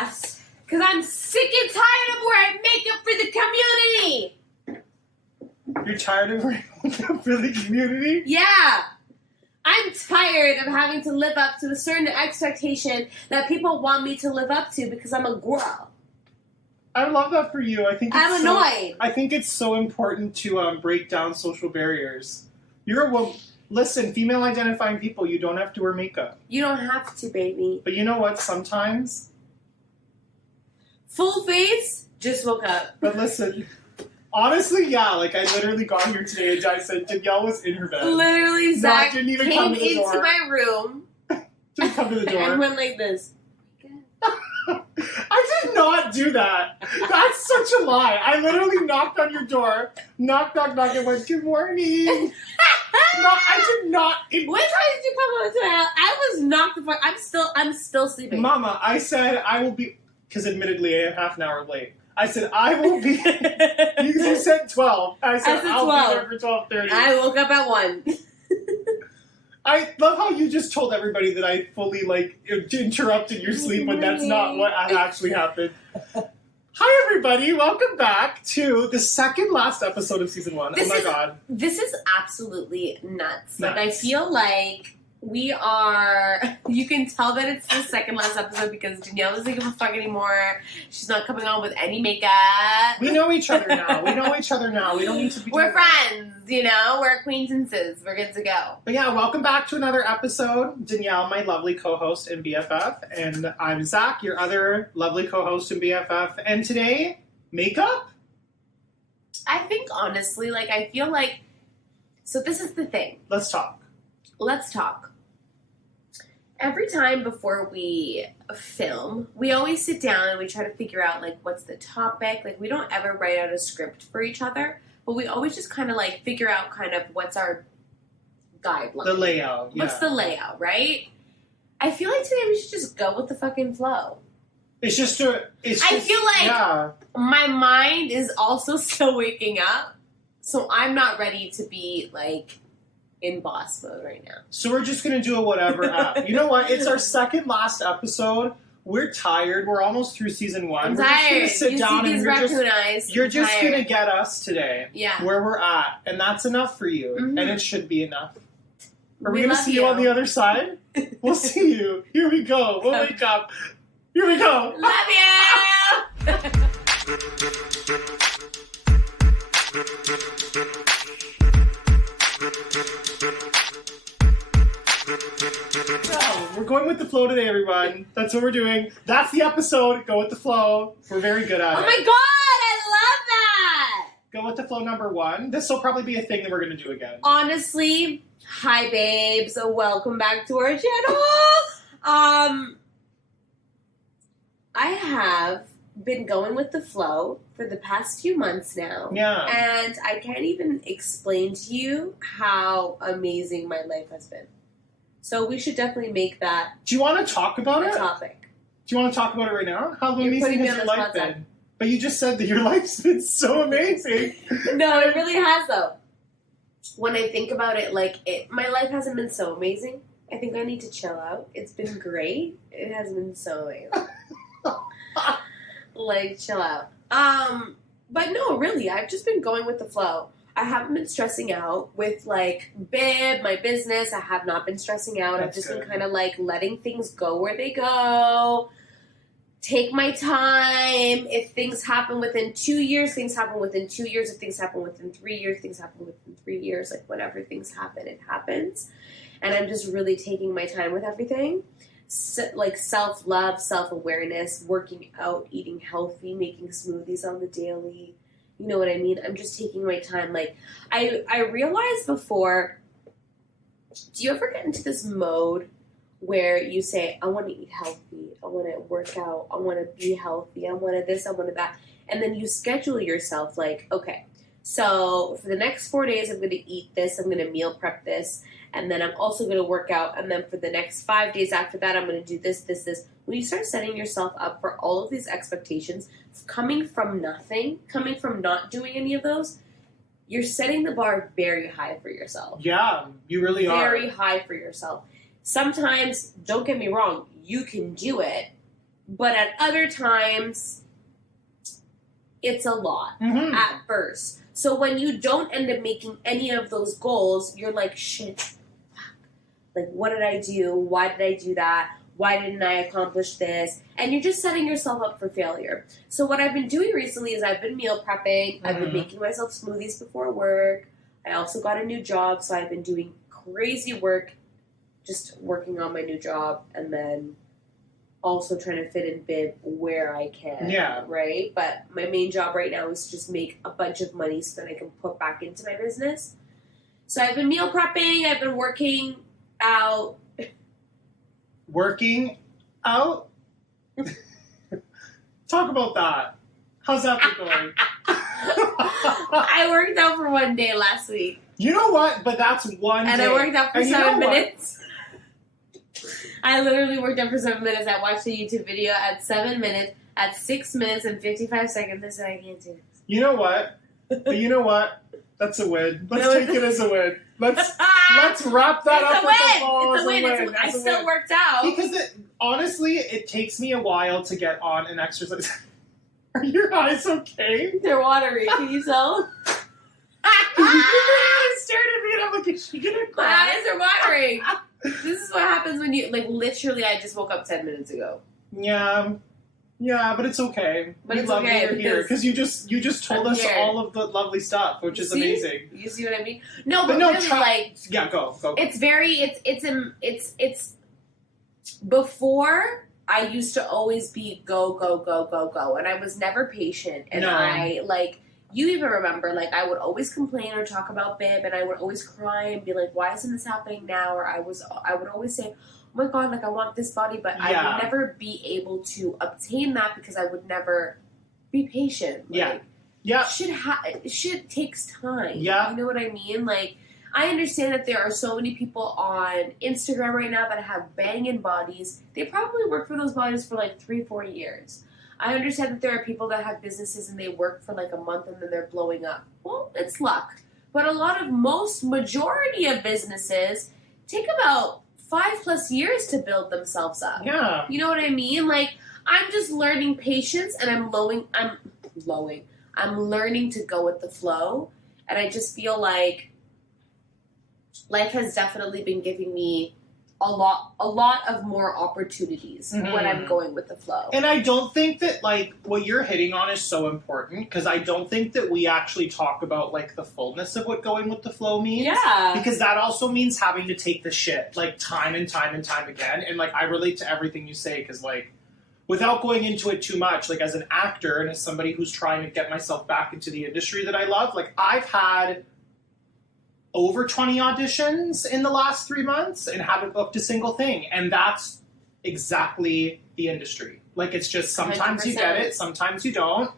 Yes, because I'm sick and tired of wearing makeup for the community. You're tired of wearing makeup for the community? Yeah. I'm tired of having to live up to a certain expectation that people want me to live up to because I'm a girl. I love that for you. I'm annoyed. I think it's so important to break down social barriers. You're a woman. Listen, female identifying people, you don't have to wear makeup. You don't have to, baby. But you know what? Sometimes. Full face, just woke up. But listen, honestly, yeah, like I literally got here today and I said Danielle was in her bed. Literally, Zach didn't even came come to the into door. my room. Didn't come to the door. And went like this. I did not do that. That's such a lie. I literally knocked on your door, knock, and went, good morning. No, I did not. What time did you come over to my house? I was knocked the fuck. I'm still sleeping. Mama, I said I will be, because admittedly I am half an hour late. I said I will be. You said 12. I said I'll 12. be there for 12:30. I woke up at 1. I love how you just told everybody that I fully interrupted your sleep when that's not what actually happened. Hi everybody, welcome back to the second last episode of season 1. Oh my god. This is absolutely nuts. Like I feel like we are, you can tell that it's the second last episode because Danielle doesn't give a fuck anymore. She's not coming on with any makeup. We know each other now. We don't need to be We're friends, you know? We're acquaintances. We're good to go. But yeah, welcome back to another episode. Danielle, my lovely co-host and BFF, and I'm Zach, your other lovely co-host and BFF. And today, makeup? I think honestly, I feel like, so this is the thing. Let's talk. Every time before we film, we always sit down and we try to figure out, what's the topic. We don't ever write out a script for each other, but we always just kind of, figure out what's our guideline. The layout, yeah. What's the layout, right? I feel like today we should just go with the fucking flow. I feel like my mind is also still waking up, so I'm not ready to be, in boss mode right now. So we're just going to do a whatever app. You know what? It's our second last episode. We're tired. We're almost through season 1. I'm we're tired. just going to sit down and you're just going to get us today. Yeah. Where we're at. And that's enough for you. Mm-hmm. And it should be enough. Are we We going to love see you on the other side? We'll see you. Here we go. We'll wake up. Here we go. Love you! No, we're going with the flow today, everyone. That's what we're doing. That's the episode. Go with the flow. We're very good at it. Oh my god, I love that! Go with the flow number 1. This will probably be a thing that we're going to do again. Honestly, hi babes, welcome back to our channel. I have been going with the flow for the past few months now. Yeah. And I can't even explain to you how amazing my life has been. So we should definitely make that Do you want to talk about a it? topic. Do you want to talk about it right now? How You're amazing putting me has on your the life spot, been? But you just said that your life's been so amazing. No, it really has though. When I think about it, my life hasn't been so amazing. I think I need to chill out. It's been great. It has been so amazing. Chill out. But no, really, I've just been going with the flow. I haven't been stressing out with, bib, my business. I have not been stressing out. I've just been kind of, letting things go where they go. Take my time. If things happen within 2 years, things happen within 2 years. If things happen within 3 years, things happen within 3 years. Whenever things happen, it happens. And I'm just really taking my time with everything. Self-love, self-awareness, working out, eating healthy, making smoothies on the daily. You know what I mean? I'm just taking my time. I realized before, do you ever get into this mode where you say, I want to eat healthy, I want to work out, I want to be healthy, I want to this, I want to that, and then you schedule yourself okay, so for the next 4 days I'm going to eat this, I'm going to meal prep this, and then I'm also going to work out, and then for the next 5 days after that I'm going to do this. When you start setting yourself up for all of these expectations, coming from nothing, coming from not doing any of those, you're setting the bar very high for yourself. Yeah, you really Very high for yourself. Sometimes, don't get me wrong, you can do it, But at other times, it's a lot at first. So when you don't end up making any of those goals, you're like, shit, fuck. Like, what did I do? Why did I do that? Why didn't I accomplish this? And you're just setting yourself up for failure. So what I've been doing recently is I've been meal prepping. I've been making myself smoothies before work. I also got a new job, so I've been doing crazy work, just working on my new job, and then also trying to fit in bib where I can. Yeah. Right? But my main job right now is to just make a bunch of money so that I can put back into my business. So I've been meal prepping. I've been working out. Working out? Talk about that. How's that been going? I worked out for one day last week. You know what? But that's one day. And I worked out for And 7 minutes. I literally worked out for 7 minutes. I watched a YouTube video at 7 minutes. At 6 minutes and 55 seconds, I said, I can't do this. You know what? But you know what? That's a win. Let's take it as a win. Let's wrap that up with the ball. It's a win. I still worked out. Because honestly, it takes me a while to get on an exercise. Are your eyes okay? They're watery. Can you tell? You stared at me and I'm like, is she gonna cry? My eyes are watering. This is what happens when you, like, literally, I just woke up 10 minutes ago. Yeah, but it's okay. But we it's love okay that you're here because you just told us all of the lovely stuff, which is amazing. You see what I mean? No, but really, like, yeah, go. It's before I used to always be go, and I was never patient, and I like. You even remember, like, I would always complain or talk about bib, and I would always cry and be like, why isn't this happening now? Or I would always say, oh my God, like, I want this body, but I would never be able to obtain that because I would never be patient. Like, shit takes time. Yeah. You know what I mean? Like, I understand that there are so many people on Instagram right now that have banging bodies. They probably work for those bodies for like 3-4 years. I understand that there are people that have businesses and they work for like a month and then they're blowing up. Well, it's luck. But majority of businesses take about 5+ years to build themselves up. Yeah. You know what I mean? Like, I'm just learning patience and I'm learning to go with the flow. And I just feel like life has definitely been giving me a lot of more opportunities when I'm going with the flow. And I don't think that, like, what you're hitting on is so important because I don't think that we actually talk about, like, the fullness of what going with the flow means. Yeah. Because that also means having to take the shit, like, time and time and time again. And, like, I relate to everything you say because, like, without going into it too much, like, as an actor and as somebody who's trying to get myself back into the industry that I love, like, I've had over 20 auditions in the last 3 months and haven't booked a single thing. And that's exactly the industry. Like, it's just sometimes 100%. You get it, sometimes you don't.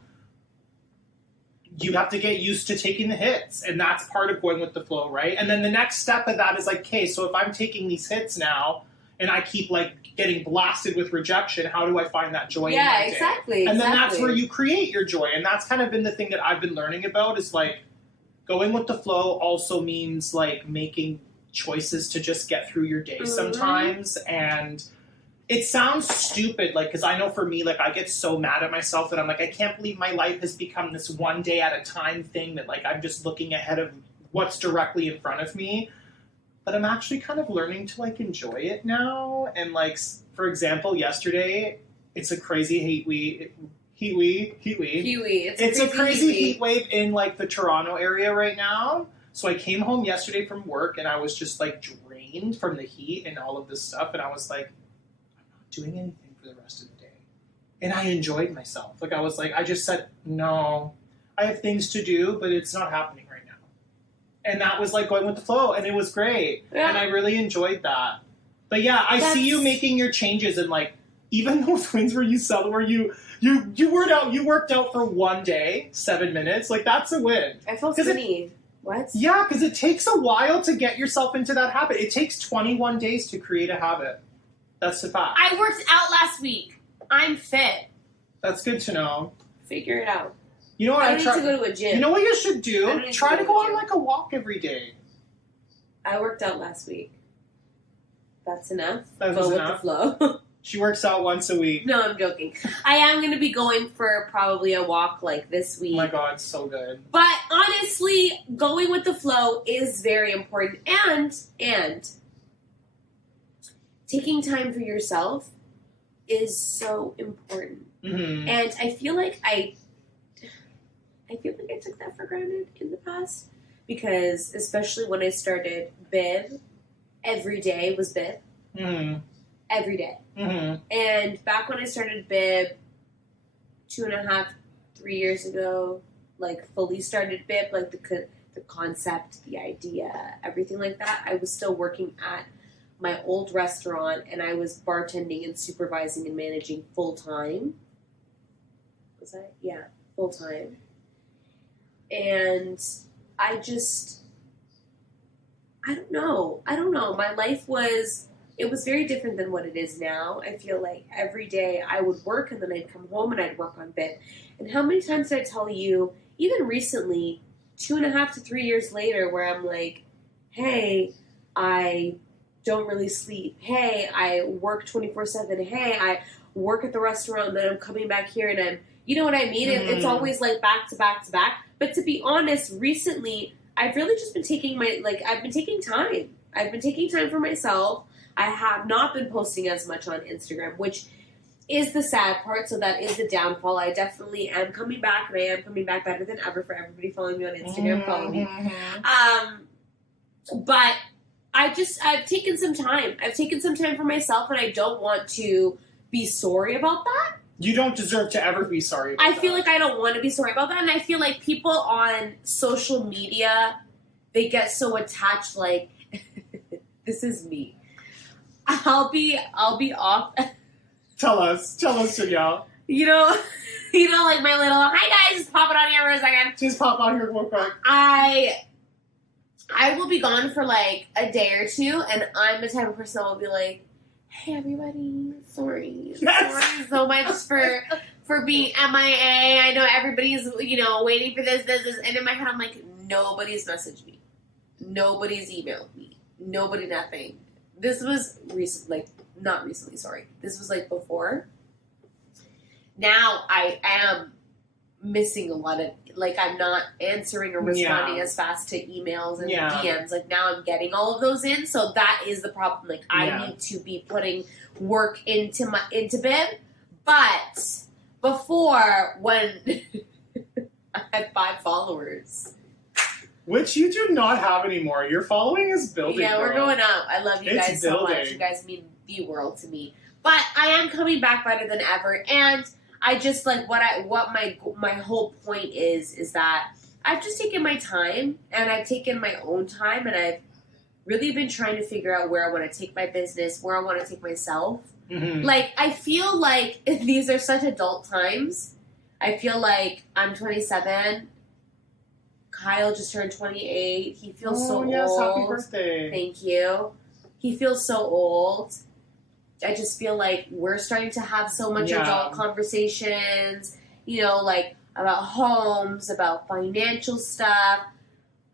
You have to get used to taking the hits. And that's part of going with the flow, right? And then the next step of that is like, okay, so if I'm taking these hits now and I keep, like, getting blasted with rejection, how do I find that joy in my day? Exactly. And then that's where you create your joy. And that's kind of been the thing that I've been learning about is, like, going with the flow also means, like, making choices to just get through your day sometimes. And it sounds stupid, like, because I know for me, like, I get so mad at myself that I'm like, I can't believe my life has become this one day at a time thing that, like, I'm just looking ahead of what's directly in front of me. But I'm actually kind of learning to, like, enjoy it now. And, like, for example, yesterday, it's a crazy heat wave. It's a crazy heat wave in, like, the Toronto area right now. So I came home yesterday from work and I was just, like, drained from the heat and all of this stuff. And I was like, I'm not doing anything for the rest of the day. And I enjoyed myself. Like, I was like, I just said, no, I have things to do, but it's not happening right now. And that was, like, going with the flow. And it was great. Yeah. And I really enjoyed that. But yeah, I see you making your changes and, like, even those things where you worked out for one day, 7 minutes. Like, that's a win. I feel skinny. What? Yeah, because it takes a while to get yourself into that habit. It takes 21 days to create a habit. That's the fact. I worked out last week. I'm fit. That's good to know. Figure it out. You know what? I don't need to go to a gym. You know what you should do? Try to go on, like, a walk every day. I worked out last week. That's enough. That go was with enough. the flow. She works out once a week. No, I'm joking. I am going to be going for probably a walk like this week. Oh my God, so good. But honestly, going with the flow is very important. And taking time for yourself is so important. Mm-hmm. And I feel like I took that for granted in the past. Because especially when I started Bib, every day was Bib. Mm-hmm. Every day. Mm-hmm. And back when I started Bib 2.5, 3 years ago, like fully started Bib, like the concept, the idea, everything like that, I was still working at my old restaurant and I was bartending and supervising and managing full time. Was I? Yeah, full time. And I don't know. My life was very different than what it is now. I feel like every day I would work and then I'd come home and I'd work on Bib. And how many times did I tell you, even recently, 2.5 to 3 years later, where I'm like, hey, I don't really sleep. Hey, I work 24/7. Hey, I work at the restaurant and then I'm coming back here and I'm, you know what I mean? It's always like back to back to back. But to be honest, recently, I've really just been taking I've been taking time. I've been taking time for myself. I have not been posting as much on Instagram, which is the sad part. So that is the downfall. I definitely am coming back, and I am coming back better than ever. For everybody following me on Instagram, follow me. But I've taken some time. I've taken some time for myself, and I don't want to be sorry about that. You don't deserve to ever be sorry about that. I feel like I don't want to be sorry about that, and I feel like people on social media, they get so attached, like, this is me. I'll be off. Tell us, Danielle. You know, like my little, hi guys, just pop it on here for a second. Just pop on here real quick. I will be gone for like a day or two, and I'm the type of person that will be like, hey everybody, sorry so much for being MIA. I know everybody's, waiting for this, and in my head I'm like, nobody's messaged me. Nobody's emailed me. Nobody, nothing. This was not recently, sorry. This was like before. Now I am missing a lot of, like, I'm not answering or responding as fast to emails and DMs. Like, now I'm getting all of those in, so that is the problem. Like, I need to be putting work into Bib. But before, when I had 5 followers. Which you do not have anymore. Your following is building. Yeah, we're going up. I love you guys so much. You guys mean the world to me. But I am coming back better than ever, and I just, like, what my whole point is that I've just taken my time, and I've taken my own time, and I've really been trying to figure out where I want to take my business, where I want to take myself. Mm-hmm. Like, I feel like these are such adult times. I feel like I'm 27. Kyle just turned 28. He feels so old. Yes, happy birthday. Thank you. He feels so old. I just feel like we're starting to have so much adult conversations, like about homes, about financial stuff.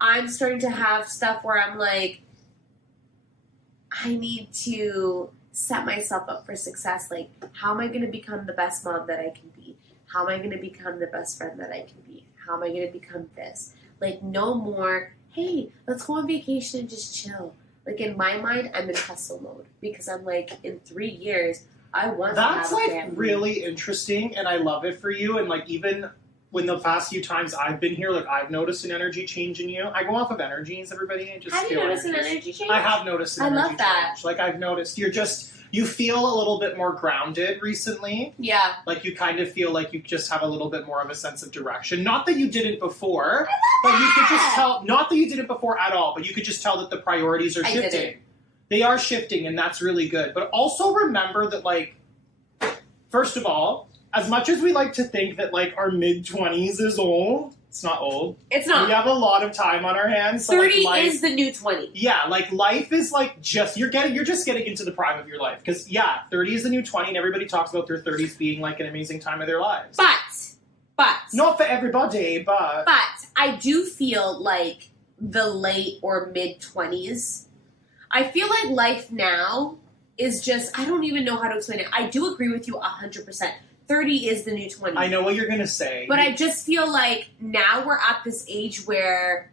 I'm starting to have stuff where I'm like, I need to set myself up for success. Like, how am I going to become the best mom that I can be? How am I going to become the best friend that I can be? How am I going to become this? Like, no more, hey, let's go on vacation and just chill. Like, in my mind, I'm in hustle mode. Because I'm like, in 3 years, I want to have a family. That's, like, really interesting, and I love it for you. And, like, even when the past few times I've been here, like, I've noticed an energy change in you. I go off of energies, everybody. I just have you noticed an energy change? I have noticed an energy change. I love that. Like, I've noticed you feel a little bit more grounded recently. Yeah. Like, you kind of feel like you just have a little bit more of a sense of direction. Not that you didn't before, but you could just tell, not that you didn't before at all, but you could just tell that the priorities are shifting. They are shifting, and that's really good. But also remember that, like, first of all, as much as we like to think that, like, our mid-20s is old, it's not old. It's not. We have a lot of time on our hands. So 30 like, is the new 20. Yeah, like, life is, like, you're just getting into the prime of your life. Because, 30 is the new 20, and everybody talks about their 30s being, like, an amazing time of their lives. But. Not for everybody, but. But I do feel like the late or mid-20s, I feel like life now is just, I don't even know how to explain it. I do agree with you 100%. 30 is the new 20. I know what you're going to say. But I just feel like now we're at this age where,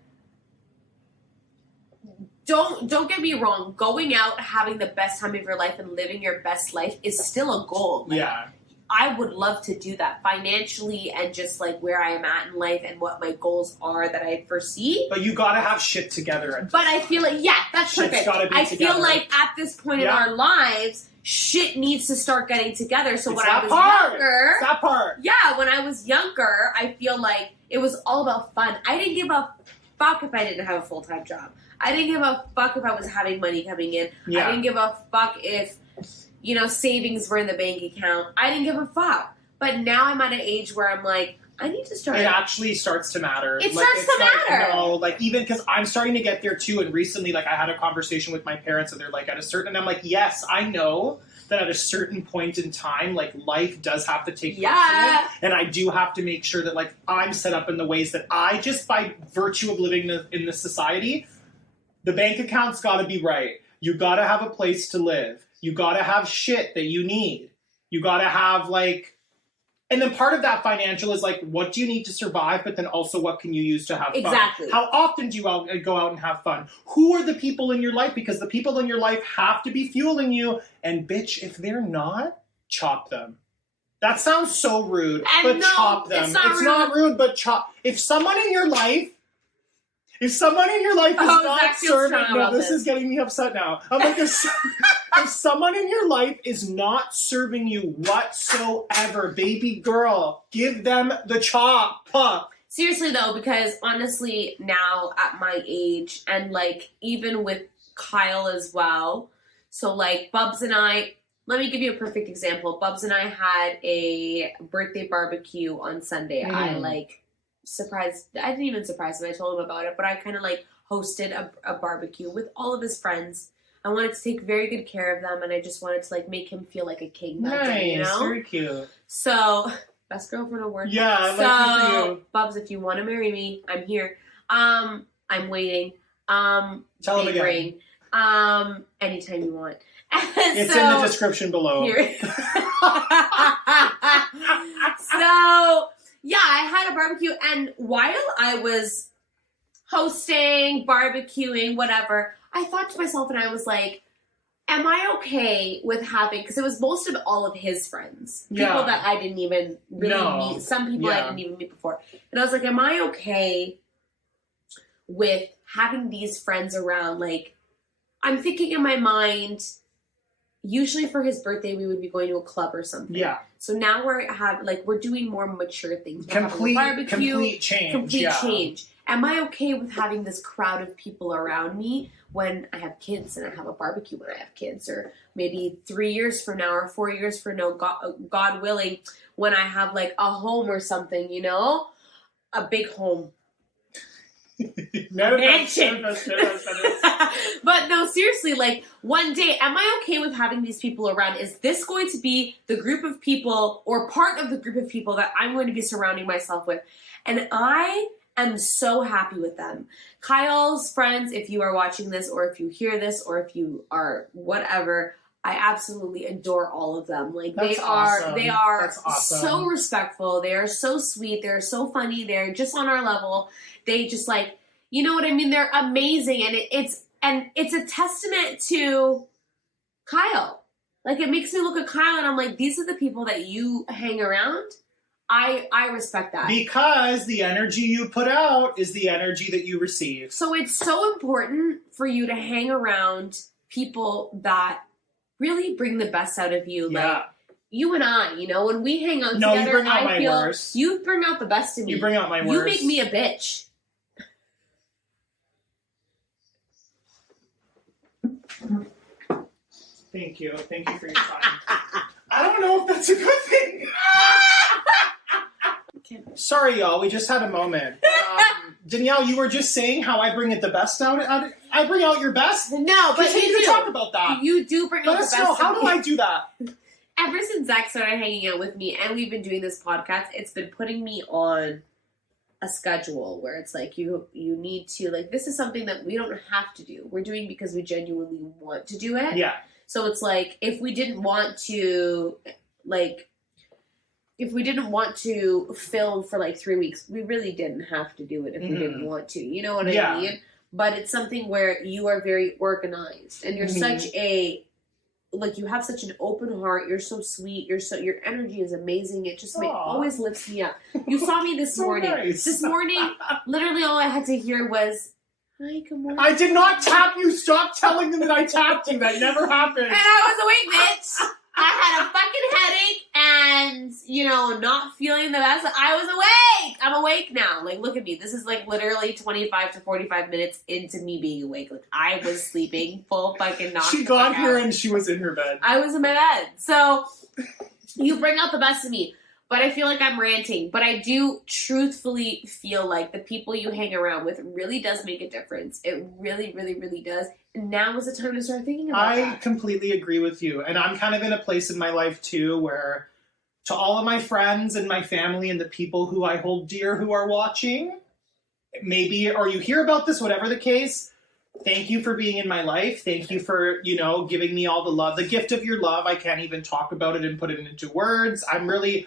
don't get me wrong, going out, having the best time of your life and living your best life is still a goal. Like, yeah. I would love to do that financially and just like where I am at in life and what my goals are that I foresee. But you gotta have shit together. But I feel like, yeah, that's perfect. I feel like at this point in our lives, shit needs to start getting together. So when I was younger, that part. Yeah, when I was younger, I feel like it was all about fun. I didn't give a fuck if I didn't have a full-time job. I didn't give a fuck if I was having money coming in. Yeah. I didn't give a fuck if, you know, savings were in the bank account. I didn't give a fuck. But now I'm at an age where I'm like, I need to start. It actually starts to matter. It starts to matter. No, like even because I'm starting to get there too. And recently, like I had a conversation with my parents, and they're like, at a certain, and I'm like, yes, I know that at a certain point in time, like life does have to take precedence, and I do have to make sure that like I'm set up in the ways that I just by virtue of living in this society, the bank account's got to be right. You got to have a place to live. You got to have shit that you need. You got to have like, and then part of that financial is like, what do you need to survive? But then also what can you use to have fun? Exactly. How often do you go out and have fun? Who are the people in your life? Because the people in your life have to be fueling you. And bitch, if they're not, chop them. That sounds so rude, but chop them. It's not rude, but chop. If someone in your life is not serving, this is getting me upset now. I'm like, if someone in your life is not serving you whatsoever, baby girl, give them the chop. Seriously though, because honestly, now at my age, and like even with Kyle as well, so like Bubs and I, let me give you a perfect example. Bubs and I had a birthday barbecue on Sunday. I didn't even surprise him. I told him about it, but I kind of like hosted a barbecue with all of his friends. I wanted to take very good care of them, and I just wanted to like make him feel like a king that day, you know? Very cute. So, best girlfriend award. Yeah, I'm like for you. Bubs, if you want to marry me, I'm here. I'm waiting. Tell him again. Ring. Anytime you want. It's in the description below. So, yeah, I had a barbecue, and while I was hosting, barbecuing, whatever, I thought to myself, and I was like, am I okay with having, because it was most of all of his friends, people that I didn't even really meet, some people I didn't even meet before, and I was like, am I okay with having these friends around? Like, I'm thinking in my mind, usually for his birthday, we would be going to a club or something. Yeah. So now we're doing more mature things. Complete change. Am I okay with having this crowd of people around me when I have kids and I have a barbecue when I have kids, or maybe 3 years from now or 4 years from now, God willing, when I have like a home or something, you know, a big home. Mansion. But no, seriously, like one day, am I okay with having these people around? Is this going to be the group of people or part of the group of people that I'm going to be surrounding myself with? And I am so happy with them. Kyle's friends, if you are watching this or if you hear this or if you are whatever, I absolutely adore all of them. Like they are so respectful. They are so sweet. They're so funny. They're just on our level. They just like, you know what I mean? They're amazing. And it's a testament to Kyle. Like it makes me look at Kyle and I'm like, these are the people that you hang around. I respect that. Because the energy you put out is the energy that you receive. So it's so important for you to hang around people that really bring the best out of you. Yeah. Like you and I, you know, when we hang out together, you bring out my worst. You bring out the best in me. You bring out my worst. You make me a bitch. Thank you. Thank you for your time. I don't know if that's a good thing. Sorry, y'all. We just had a moment. Danielle, you were just saying how I bring it the best out. I bring out your best? No, but you do talk about that. You do bring out the best. Let us know. How do I do that? Ever since Zach started hanging out with me and we've been doing this podcast, it's been putting me on a schedule where it's like you need to, like, this is something that we don't have to do. We're doing because we genuinely want to do it. Yeah. So it's like, if we didn't want to film for like 3 weeks, we really didn't have to do it if we didn't want to. You know what I mean? But it's something where you are very organized and you're such a, like, you have such an open heart. You're so sweet. Your energy is amazing. It just always lifts me up. You saw me this morning. Nice. This morning, literally all I had to hear was, "Hi, good morning." I did not tap you. Stop telling them that I tapped you. That never happened. And I was awake, bitch. I had a fucking headache and, you know, not feeling the best. I was awake. I'm awake now. Like, look at me. This is like literally 25 to 45 minutes into me being awake. Like, I was sleeping full fucking knocked. She got here and she was in her bed. I was in my bed. So, you bring out the best of me. But I feel like I'm ranting. But I do truthfully feel like the people you hang around with really does make a difference. It really, really, really does. And now is the time to start thinking about that. I completely agree with you. And I'm kind of in a place in my life, too, where to all of my friends and my family and the people who I hold dear who are watching, maybe, or you hear about this, whatever the case, thank you for being in my life. Thank you for, you know, giving me all the love, the gift of your love. I can't even talk about it and put it into words. I'm really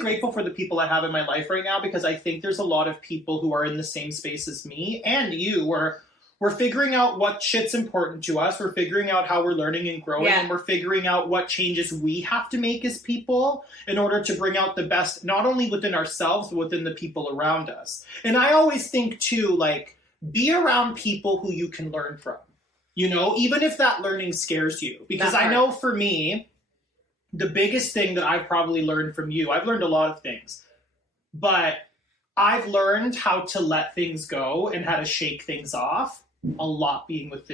grateful for the people I have in my life right now, because I think there's a lot of people who are in the same space as me and you, where we're figuring out what shit's important to us. We're figuring out how we're learning and growing, and we're figuring out what changes we have to make as people in order to bring out the best, not only within ourselves, but within the people around us. And I always think too, like, be around people who you can learn from, you know, even if that learning scares you. Because I know for me, the biggest thing that I've probably learned from you, I've learned a lot of things, but I've learned how to let things go and how to shake things off a lot, being with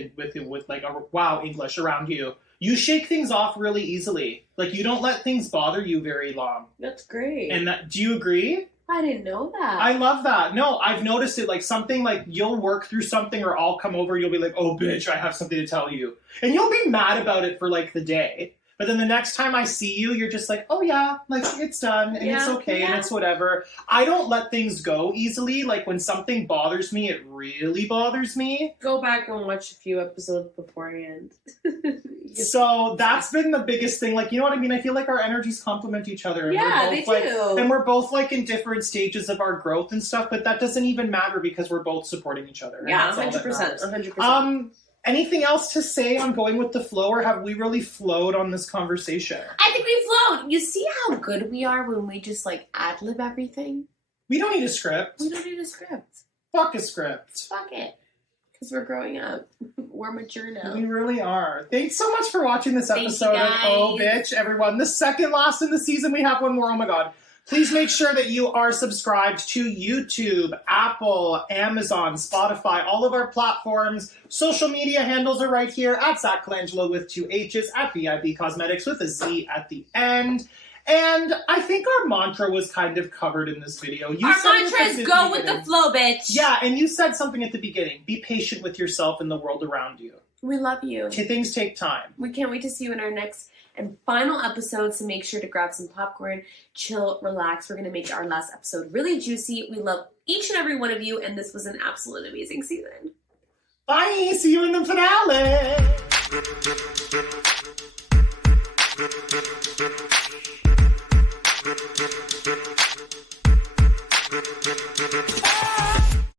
like a wow English around you. You shake things off really easily. Like, you don't let things bother you very long. That's great. And do you agree? I didn't know that. I love that. No, I've noticed it. Like, something, like, you'll work through something, or I'll come over, you'll be like, "Oh, bitch, I have something to tell you." And you'll be mad about it for, like, the day. But then the next time I see you, you're just like, "Oh, yeah, like, it's done, and it's okay, and it's whatever." I don't let things go easily. Like, when something bothers me, it really bothers me. Go back and watch a few episodes beforehand. So that's been the biggest thing. Like, you know what I mean? I feel like our energies complement each other. And yeah, we're both, they do. And we're both, like, in different stages of our growth and stuff, but that doesn't even matter because we're both supporting each other. Yeah, 100%. 100%. Anything else to say on going with the flow, or have we really flowed on this conversation? I think we flowed. You see how good we are when we just, like, ad-lib everything? We don't need a script. We don't need a script. Fuck a script. Fuck it. Because we're growing up. We're mature now. We really are. Thanks so much for watching this episode of Oh Bitch, everyone. The second last in the season. We have one more. Oh my god. Please make sure that you are subscribed to YouTube, Apple, Amazon, Spotify, all of our platforms. Social media handles are right here, at Zach Colangelo with 2 H's, at BIB Cosmetics with a Z at the end. And I think our mantra was kind of covered in this video. Our mantra is go with the flow, bitch. Yeah, and you said something at the beginning. Be patient with yourself and the world around you. We love you. Things take time. We can't wait to see you in our next and final episode, so make sure to grab some popcorn, chill, relax. We're going to make our last episode really juicy. We love each and every one of you, and this was an absolute amazing season. Bye! See you in the finale!